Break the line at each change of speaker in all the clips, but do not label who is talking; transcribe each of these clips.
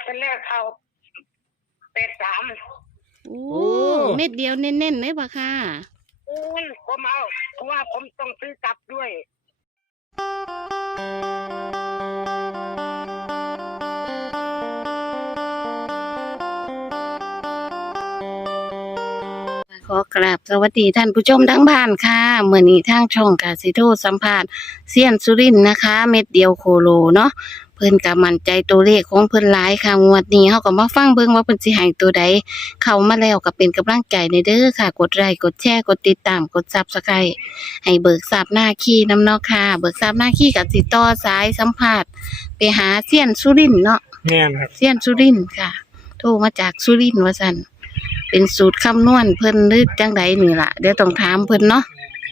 เป็นเลขเอา83
โอ้เม็ดเดียวเน้นๆเลยปะค่ะ
ผมเอาเพราะว่าผมต้องซื้อกลับด้วย
ขอกราบสวัสดีท่านผู้ชมทั้งบ้านค่ะเมื่อนี้ทางช่องกาสิโทสัมภาษณ์เซียนสุรินทร์นะคะ เม็ดเดียวโคโลเนาะเพิ่นก็มั่นใจตัวเลขของเพิ่นหลายค่ะงวดนี้เฮาก็มาฟังเบิ่งว่าเพิ่นสิให้ตัวใดเข้ามาแล้วก็เป็นกำลังใจในเด้อค่ะกดไลค์กดแชร์กดติดตามกด Subscribe ให้เบิกทรัพย์หน้าขี้นำเนาะค่ะเบิกทรัพย์หน้าขี้ก็สิต่อสายสัมภาษณ์ไปหาเซียนสุรินทร์เนาะ
แม่นครับ
เซียนสุรินทร์ค่ะ โทรมาจากสุรินทร์ว่าซั่นเป็นสูตรคำนวณเพิ่นหรือจังใดนี่ล่ะเดี๋ยวต้องถามเพิ่นเนาะ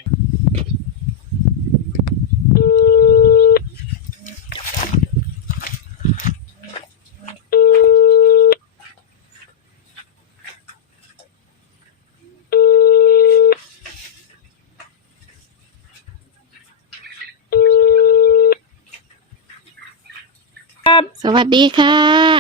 ครับ
สวัสดีค่ะ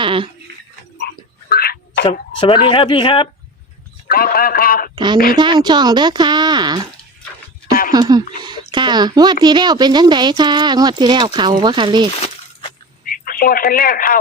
สวัสดีครับพี่ครับ
ครับ
ค่ะนี่ทางช่องเด้อค่ะ
ครับ
ค่ะงวดที่แล้วเป็นจังใดค่ะงวดที่แล้วเขาบ่ค่ะเลข
ตัวเป็นเลขเอา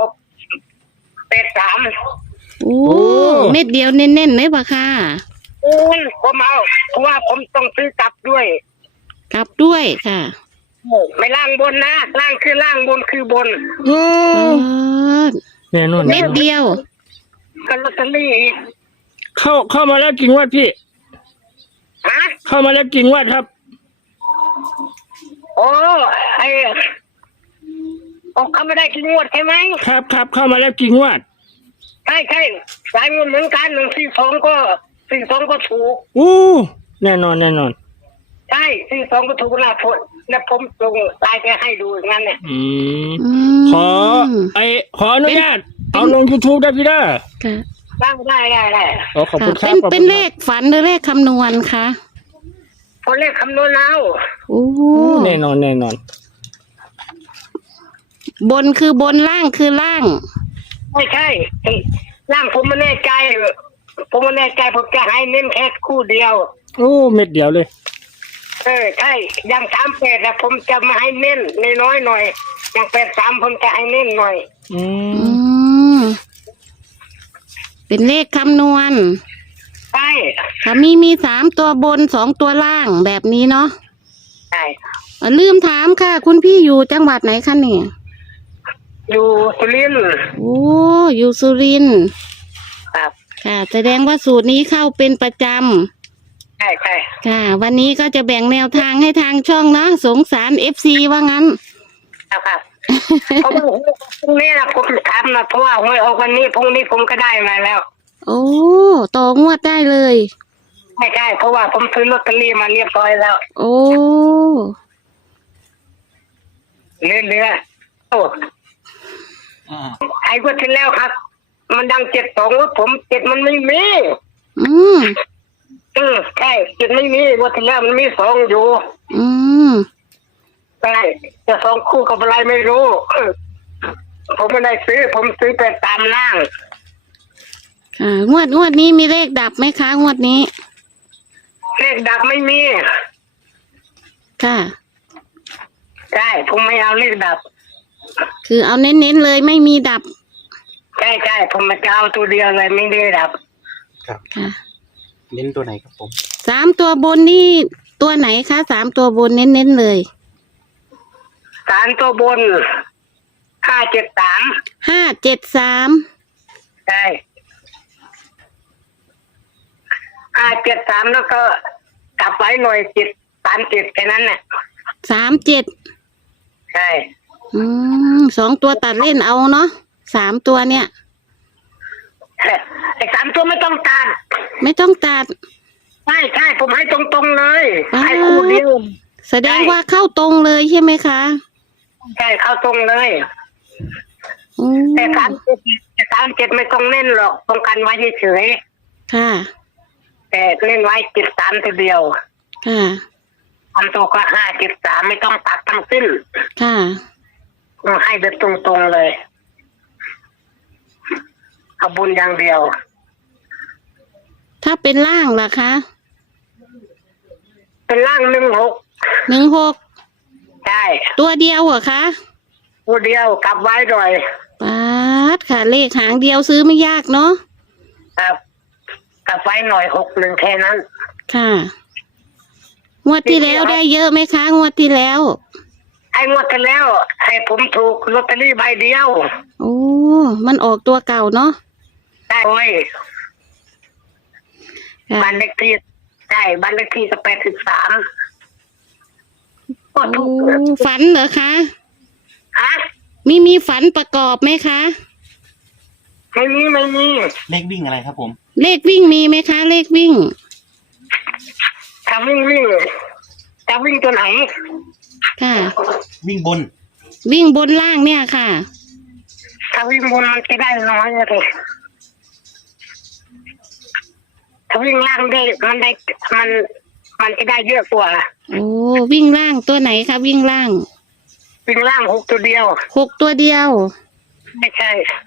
83
โอ้เม็ดเดียวเน้นๆเลยปะค่ะ
ผมเอาเพราะว่าผมต้องซื้อกลับด้วย
กลับด้วยค่ะ
ไม่ล่างบนนะล่างคือล่างบนคือบน
เออ
แน่นอน
เม็ดเดียว
กับลอตเตอรี่อีก
เข้ามาแล้วกี่งวดพี่
ฮะ
เข้ามาแล้วกี่งวดครับ
โอ้ไอ้เขาไม่ได้กินงวดใช่ไหม
ครับเข้ามาแล้วกี่งวด
ใช่สายเงินเหมือนกัน142ก็ถูก
อู้แน่นอน
ใช่42ก็ถูกนะผมส่งไลน์ไปให้ดูอย่างนั้นเนี่ย
อืม
อืม
ขออนุญาตเอาลง YouTube ได้พี่ได้
ค่ะ
ได้
ขอบคุณครับ
เป็นเลขฝันหรือเลขคำนวณคะ
พอเลขคำนวณเอา
โอ้
แน่นอน
บนคือบนล่างคือล่าง
ไม่ใช่ร่างผมไม่แน่ใจผมจะให้เน้นแค่คู่เดียว
โอ้เม็ดเดียวเลย
ใช่อย่าง38นะผมจะมาให้เน้นน้อยหน่อยอย่าง83ผมจะให้เน้นหน่อย
อื
อื
ม
มเป็นเลขคำนวณ
ใช่
ค่ะมี3ตัวบน2ตัวล่างแบบนี้เนาะ
ใช่
ลืมถามค่ะ คุณพี่อยู่จังหวัดไหนคะเนี่ย
อยู่สุรินทร์
โอ้อยู่สุรินทร์
ครับ
ค่ะ แสดงว่าสูตรนี้เข้าเป็นประจำ
ใช่
ค่ะ วันนี้ก็จะแบ่งแนวทางให้ทางช่องนะสงสาร FC ว่างั้น
ครับเพราะว่าพรุ่งนี้นะผมทำนะเพราะว่าหวยออกวันนี้พรุ่งนี้ผมก็ได้มาแล้ว
โอ้ต่องวดได้เลย
ไม่ใช่เพราะว่าผมซื้อลอตเตอรี่มาเรียบร้อยแล้ว
โอ้
เรือโอ้ไอ้คนที่แล้วครับ มันดัง72ว่าผม7มันไม่มี
อืม
ใช่7ไม่มีวันที่แล้วมันมี2อยู่
อืม
ใช่จะ2คู่กับอะไรไม่รู้ผมไม่ได้ซื้อผมซื้อไปตามล่าง
ค่ะงวดนี้มีเลขดับไหมคะงวดนี้
เลขดับไม่มี
ค่ะ
ใช่ผมไม่เอาเลขดับ
คือเอาเน้นๆเลยไม่มีดับ
ใช่ผมมาจะเอาตัวเดียวเลยไม่ได้ดับ
ค่ะ
เน้นตัวไหนครับผม
3ตัวบนนี่ตัวไหนคะ3ตัวบนเน้นๆเลย
3ตัวบน573
573
ใช่573แล้วก็กลับไว้หน่อย737แค่นั้นแหละ
37
ใช่
2ตัวตัดเล่นเอาเนาะ3ตัวเนี่ย
ไอ้3ตัวไม่ต้องตัด
ไม่ต้องตัด
ใช่ผมให้ตรงๆเลยให้คู่เดียว
แสดงว่าเข้าตรงเลยใช่ไหมคะ
ใช่เข้าตรงเลย
อืม
แต่37ไม่ต้องเล่นหรอกต้องกันไว้เฉย
ค่ะ
ๆแต่เล่นไว้73ตัวเดียว
ค่ะ
ตัวก็573ไม่ต้องตัดทั้งสิ้น
ค่ะ
ให้แบบตรงๆเลยเอาบุญอย่างเดียว
ถ้าเป็นล่างล่ะคะ
เป็นร่าง16
16
ใช่
ตัวเดียวเหรอคะ
ตัวเดียวกลับไว้หน่อย
ป๊าดค่ะเลขหางเดียวซื้อไม่ยากเนาะ
ครับกลับไว้หน่อย61แค่นั้น
ค่ะงวดที่แล้วได้เยอะไหมคะงวดที่แล้ว
ไอ้งวดกันแล้วให้ผมถูกลอตเตอรี่ใบเดียว
โอ้มันออกตัวเก่าเนาะ
ได้โอ้ย
ค่ะ
บ้านเลขที่ได้บ้านเลขที่ก็83ก็
โอ้
ถูก
ฝันเหรอคะ
ฮะ
มีฝันประกอบไหมคะ
ไม่มี
เลขวิ่งอะไรครับผม
เลขวิ่งมีไหมคะ เลขวิ่ง
ถ้าวิ่งจะวิ่งตัวไหน
ค่ะ
วิ่งบน
วิ่งบนล่างเนี่ยค่ะ
ถ้าวิ่งบนมันจะได้น้อยเลยถ้าวิ่งล่างได้มันจะได้เยอะกว่า
โอ้วิ่งล่างตัวไหนคะวิ่งล่าง
วิ่งล่าง6ตัวเดียว
6ตัวเดียว
ไม่ใช่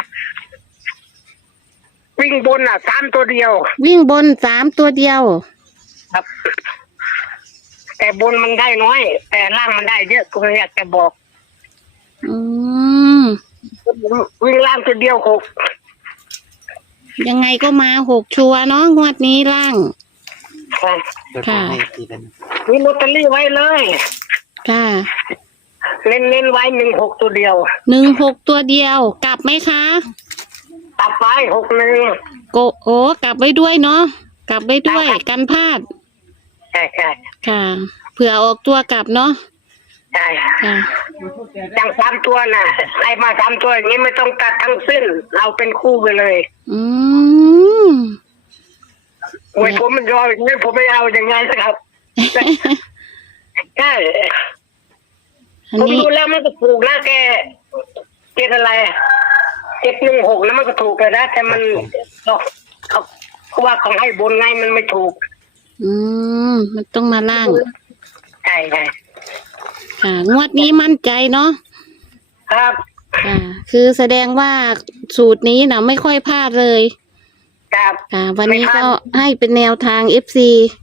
วิ่งบน3ตัวเดียว
วิ่งบน3ตัวเดียว
ครับ แต่บนมันได้น้อย แต่ล่างมันได้เยอะก็เลยอยากจะบอก
อืม
วิ่งล่างตัวเดียว6
ยังไงก็มา6ชัวร์เนาะงวดนี้ล่าง
ค่ะ
เดี๋ยว
ค่ะ
ให้ทีเป็น
มีลอตเตอรี่ไว้เลย
ค่ะ
เน้นไว้16ตัวเดียว
16ตัวเดียว กลับไหมคะ
ตัดไป61
โอ้กลับไว้ด้วยเนาะกลับไว้ด้วยกันพลาด
ใช่
ค่ะเผื่อออกตัวกลับเนาะ
ใช่
ค่ะ
อย่าง3ตัวน่ะใครมา3ตัวอย่างนี้ไม่ต้องตัดทั้งสิ้นเอาเป็นคู่ไปเลย
อืม
โอ้ยผมมันรออย่างนี้ผมไม่เอาอย่างไงสักครับ ใช่
อัน
ผม
นี้
ดูแล้วมันก็ถูกนะแกเจ็ดอะไร716นะมันก็ถูกเลยนะแต่มันเขาว่าของให้บนไงมันไม่ถูก
มันต้องมาล่าง
ใช่
ค่ะ งวดนี้มั่นใจเนาะ
ครับ
ค่ะคือแสดงว่าสูตรนี้นะไม่ค่อยพลาดเลย
ครับ
ค่ะ วันนี้
ไม่พลา
ก็
ด
ให้เป็นแนวทาง FC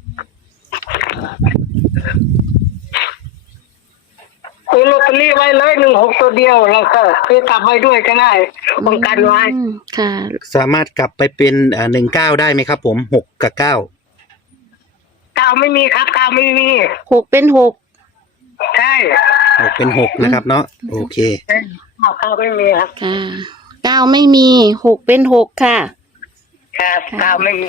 ซื้อลอตเตอรี่ไว้เลย16ตัวเดียวแล้วก็ซื้อกลับไว้ด้วยก็ได้ป้องกันไว้
ค่ะ
สามารถกลับไปเป็น19ได้ไหมครับผม6กับ9
กาวไม่มีครับกาวไม่มี
6เป็น6
ใช่
6เป็น6นะครับเนาะโอเค
กาวไม่มีครับ
ค่ะ9ไม่มี6เป็น6ค่ะ
ครับกาวไม่มี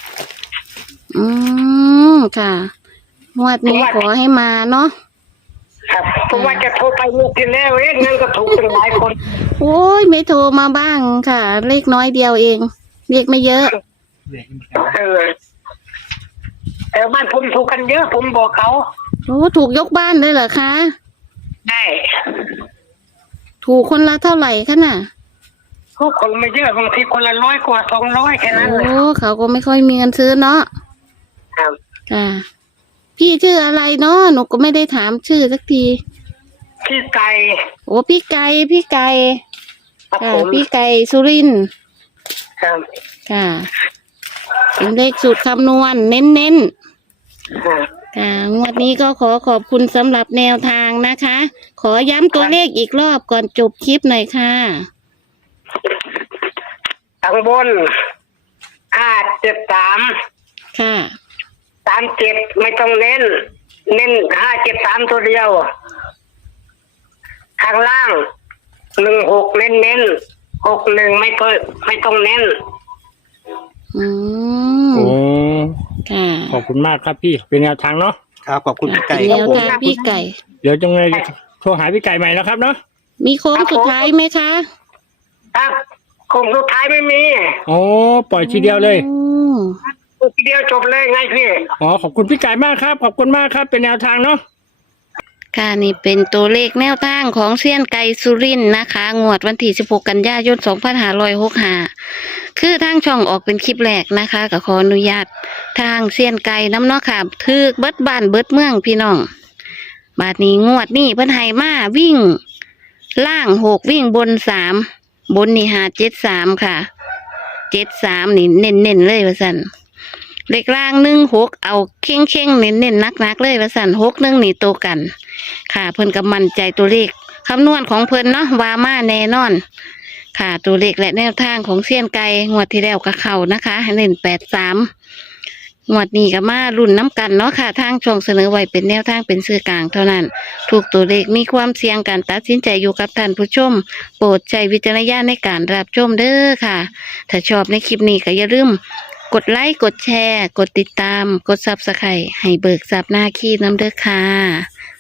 ค่ะงวดนี้ขอให้มาเนาะ
ครับเพราะว่าจะโทรไปเมื่อที่แล้วเงินก็ถูกเป็นหลายคน
โอ้ยไม่โทรมาบ้างค่ะ เลขน้อยเดียวเองเลขไม่เยอะ
แต่บ้านผมถูกกันเยอะผมบอกเขา
โอ้ถูกยกบ้านเลยเหรอคะ
ได้
ถูกคนละเท่าไหร่คะน่ะ
พวกคนไม่เยอะบางทีคนละ100 กว่า200แค่นั้นเลย
โอ้เขาก็ไม่ค่อยมีเงินซื้อเนาะ
ครับ
ค่ะ พี่ชื่ออะไรเนาะหนูก็ไม่ได้ถามชื่อสักที
พี่ไก่
โอ้พี่ไก่
ครับ
ค่ะ
ผม
พี่ไก่สุรินทร์
ครับ
ค่ะเป็นเลขสูตรคำนวณเน้น
ครับ
ๆค่ะงวดนี้ก็ขอบคุณสำหรับแนวทางนะคะ ขอย้ำตัวเลขอีกรอบก่อนจบคลิปหน่อยค่ะ
ข้างบน573
ค่ะ
37ไม่ต้องเน้น573ตัวเดียวข้างล่าง16เน้น61ไม่ต้องเน้น
โอ้
ค่ะ
ขอบคุณมากครับพี่เป็นแนวทางเนาะ
ครับขอบคุณพี่ไก่
แน
ครับ
ว
ผม
ทางพี่ไก่
เดี๋ยวจังเลยโทรหาพี่ไก่ใหม่นะครับเนาะ
มีโค้งสุดท้ายไหมคะ
ครับคงสุดท้ายไม่มี
โอ้ปล่อยทีเดียวเลย
ทีเดียวจบเลยไงพี่
อ๋อขอบคุณพี่ไก่มากครับขอบคุณมากครับเป็นแนวทางเนาะ
ค่ะนี่เป็นตัวเลขแนวทางของเซียนไก่สุรินทร์นะคะงวดวันที่16 กันยายน 2565คือทางช่องออกเป็นคลิปแรกนะคะก็ขออนุญาตทางเซียนไก่น้ำเนาะค่ะถึกเบิดบ้านเบิดเมืองพี่น้องบาดนี้งวดนี้เพิ่นให้มาวิ่งล่าง6วิ่งบน3บนนี่573ค่ะ 73นี่เน้นๆเลยว่าซั่นเลขล่าง16เอาเข่งๆเน้นๆนักๆเลยว่าซั่น61นี่ตัวกัน ค่ะเพิ่นก็มั่นใจตัวเลขคำนวณของเพิ่นเนาะว่ามาแน่นอน ค่ะตัวเลขและแนวทางของเซียนไก่งวดที่แล้วก็เข้านะคะเน้น83งวดนี้ก็มารุ่นน้ำกันเนาะค่ะทางช่องเสนอไว้เป็นแนวทางเป็นสื่อกลางเท่านั้นถูกตัวเลขมีความเสี่ยงการตัดสินใจอยู่กับท่านผู้ชม โปรดใช้วิจารณญาณในการรับชมเด้อค่ะ ถ้าชอบในคลิปนี้ก็อย่าลืมกดไลค์กดแชร์ กดติดตาม กด Subscribe ให้เบิกทรัพย์หน้าขี้น้ำเด้อค่ะ